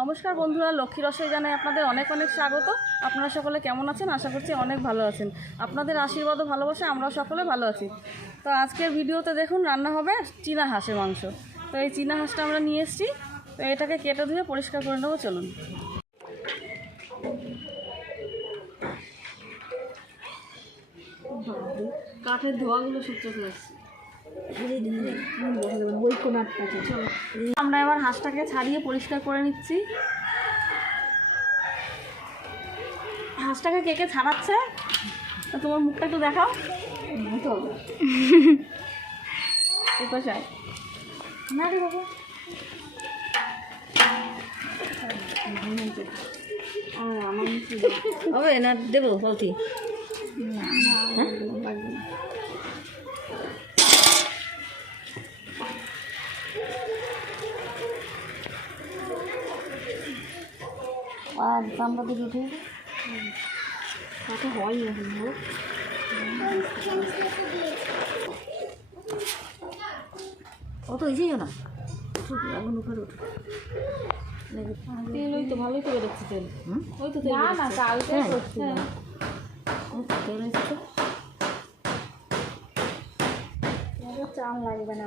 নমস্কার বন্ধুরা, লক্ষ্মী রসই জানাই আপনাদের অনেক অনেক স্বাগত। আপনারা সকলে কেমন আছেন? আশা করছি অনেক ভালো আছেন। আপনাদের আশীর্বাদ ভালোবাসা, আমরাও সকলে ভালো আছি। তো আজকের ভিডিওতে দেখুন, রান্না হবে চীনা হাঁসের মাংস। তো এই চীনা হাঁসটা আমরা নিয়ে এসেছি। তো এটাকে কেটে ধুয়ে পরিষ্কার করে নেব, চলুন। কাঠের ধোয়াগুলো সূত্র আসছে আমরা এবার হাঁসটাকে ছাড়িয়ে পরিষ্কার করে নিচ্ছি হাঁসটাকে কে কে ছাড়াচ্ছে তোমার মুখটা একটু দেখাও। না রে বাবা হবে না দেবো বলছি হ্যাঁ? আর দিকে উঠে তাতে হয় না উপরে তেল ওই তো ভালোই তো বেরোচ্ছে তেল। হুম? ওই তো না হ্যাঁ। তো তেল এসেছে। চাল লাগবে না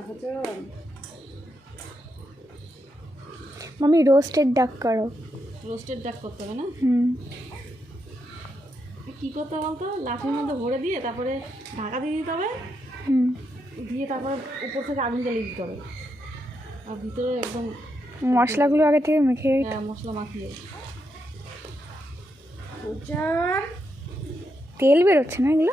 মামি রোস্টেড ডাক করো। রোস্টেড ডাক করতে হবে না? কী করতে হবে বলতো? লাঠির মধ্যে ভরে দিয়ে তারপরে ঢাকা দিয়ে দিতে হবে। দিয়ে তারপরে উপর থেকে আগুন জ্বালিয়ে দিতে হবে। আর ভিতরে একদম মশলাগুলো আগে থেকে মেখে হ্যাঁ, মশলা মাখিয়ে। তেল বেরোচ্ছে না এগুলো?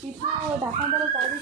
পিঠা ঢাকা দ্বারা করে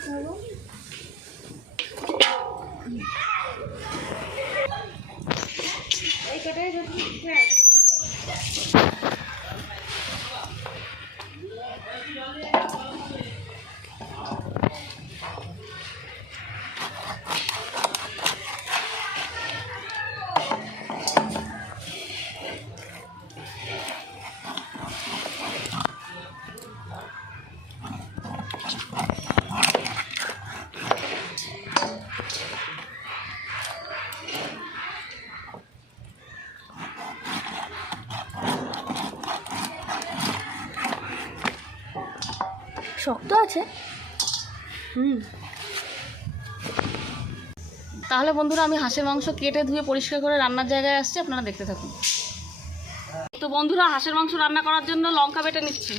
শক্ত আছে। হুম। তাহলে বন্ধুরা আমি হাঁসের মাংস কেটে ধুয়ে পরিষ্কার করে রান্নার জায়গায় আসছি আপনারা দেখতে থাকুন। তো বন্ধুরা হাঁসের মাংস রান্না করার জন্য লঙ্কা বেটে নিচ্ছি।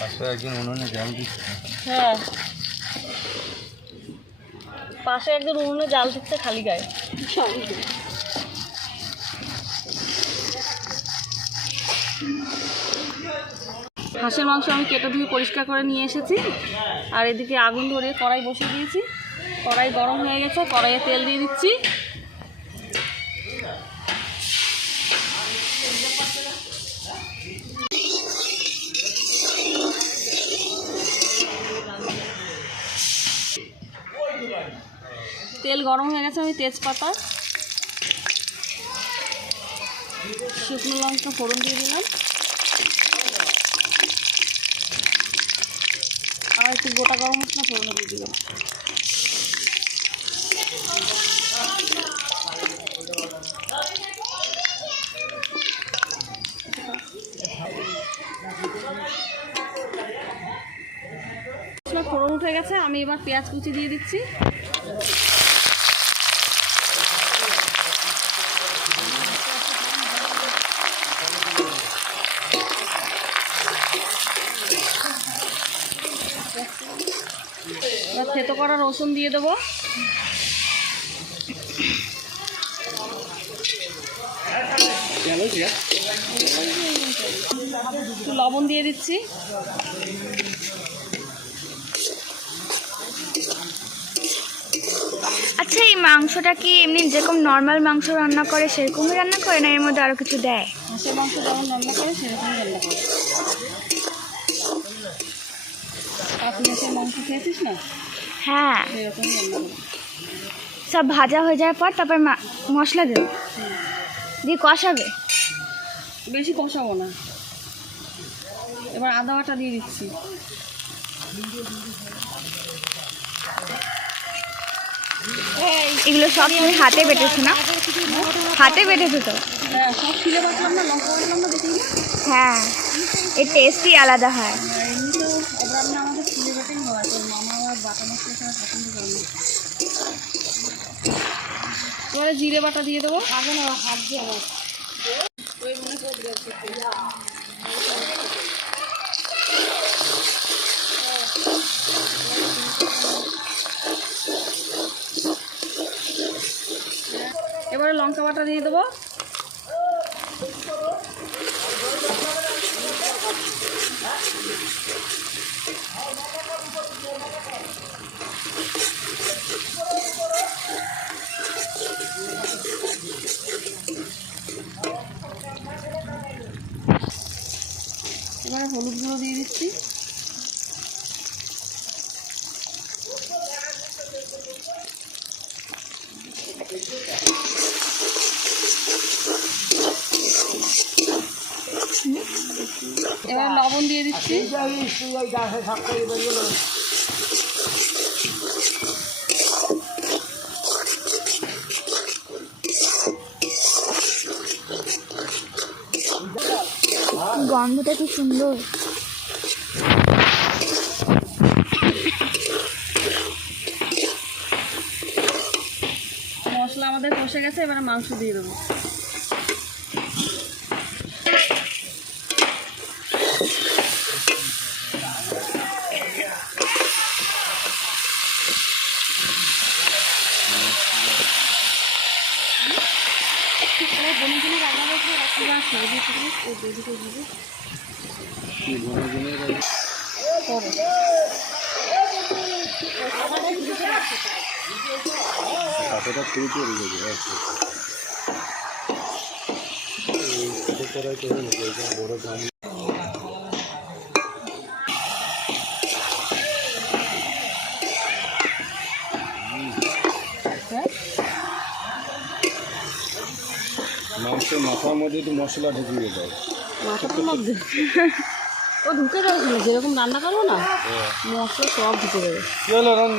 পাশে একজন উনুনে জাল দিচ্ছে। হ্যাঁ। পাশে একজন উনুনে জাল দিচ্ছে খালি গায়ে। হাঁসের মাংস আমি কেটে ধুয়ে পরিষ্কার করে নিয়ে এসেছি। আর এদিকে আগুন ধরিয়ে কড়াই বসিয়ে দিয়েছি। কড়াই গরম হয়ে গেছে, কড়াইয়ে তেল দিয়ে দিচ্ছি। তেল গরম হয়ে গেছে, আমি তেজপাতা, শুকনো লঙ্কা ফোড়ন দিয়ে দিলাম। আর একটু গোটা গরম মশলা ফোড়ন দিয়ে দিলাম মশলা ফোড়ন উঠে গেছে, আমি এবার পেঁয়াজ কুচি দিয়ে দিচ্ছি এবার থেতো করা রসুন দিয়ে দেবো। একটু লবণ দিয়ে দিচ্ছি। আচ্ছা এই মাংসটা কি এমনি যেরকম নর্মাল মাংস রান্না করে সেরকমই রান্না করে না এর মধ্যে আরও কিছু দেয়? হাঁসের মাংস যেমন রান্না করে সেরকমই রান্না করে। আপনি হাঁসের মাংস খেয়েছিস না? হ্যাঁ। সব ভাজা হয়ে যাওয়ার পর তারপর মশলা দেবো। দিয়ে কষাবে। বেশি কষাবো না। এবার আদা বাটা দিয়ে দিচ্ছি। এগুলো সব তুমি হাতে বেটেছো না? হাতে বেটেছো তো? হ্যাঁ হ্যাঁ এর টেস্টই আলাদা হয় এমনিতেও রান্না আমাদের ছিলে বাটেই হয় তো মামা আবার বাটা মশলা ছাড়া পছন্দ করে না এবারে জিরে বাটা দিয়ে দেবো। আগে না হাত দিয়ে আমার এবারে লঙ্কা বাটা দিয়ে দেবো। হলুদ গুঁড়ো দিয়ে দিচ্ছি। এবার লবণ দিয়ে দিচ্ছি। গন্ধটা কি সুন্দর? মশলা আমাদের কষে গেছে এবার মাংস দিয়ে দেবো। কাঁটাটা পুরো চলে যাবে আচ্ছা ছোটো করাই তো হয়ে গেছে এটা বড় দাম মাংসের মাথার মধ্যে একটু মশলা ঢুকিয়ে দাও। মাথাটার মধ্যে ও ঢুকে যাবে যেরকম রান্না করব না? মশলা সব ঢুকে যাবে কি হলো রঙ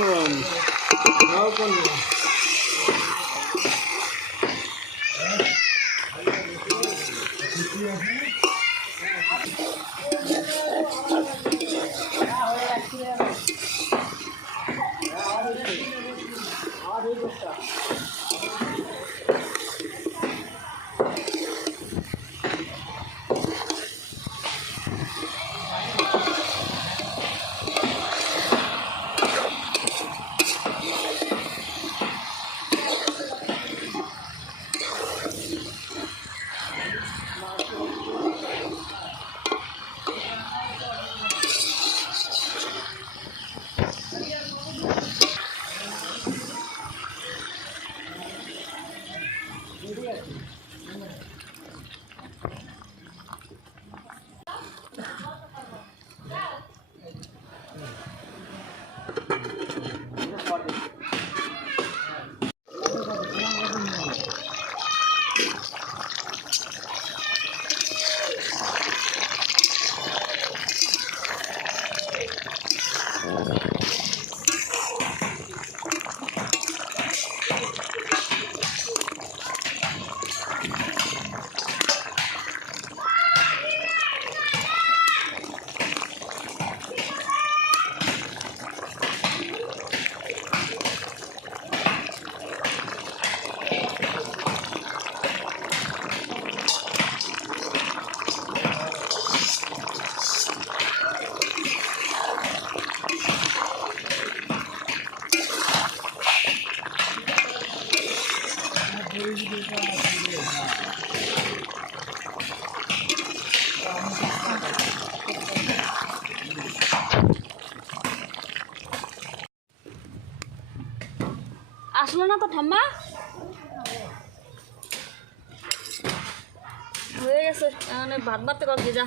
আসলো না তো ঠাম্মা? হয়ে গেছে ভাত ভাততে কত যা।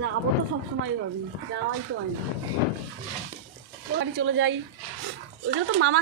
যাব তো সবসময় ভাবি যাওয়াই তো না। বাড়ি চলে যাই। ওই জন্য তো মামা